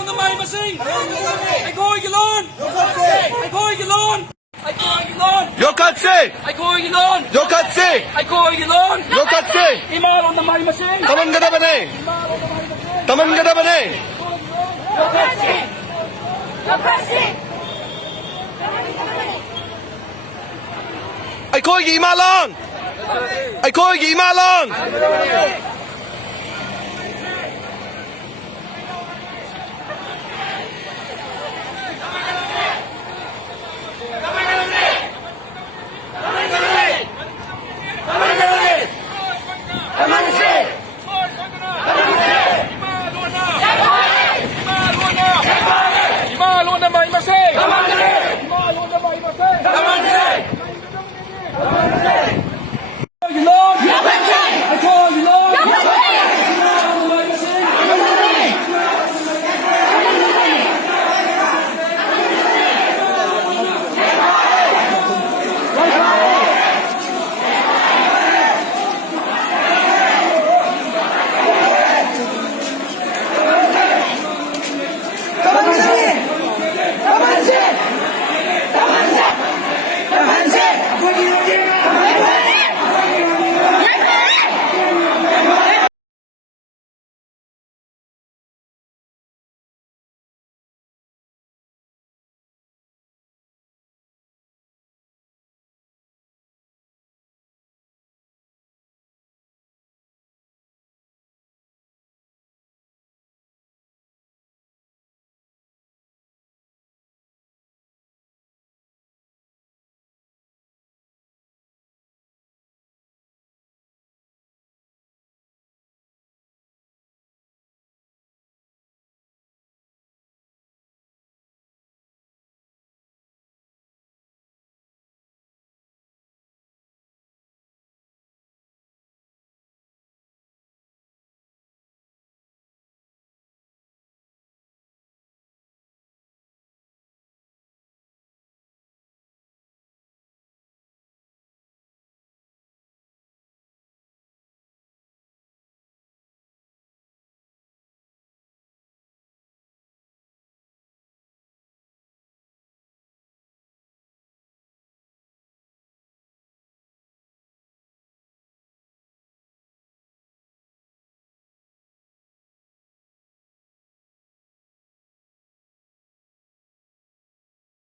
Emalon the Masin. I call you Lon. I call you Lon. I call you Lon. Yokatse. I call you Lon. Yokatse. I call you Lon. Yokatse. Emalon the Masin. Tamhangadabani. Tamhangadabani. I call you Emalon. I call you Emalon.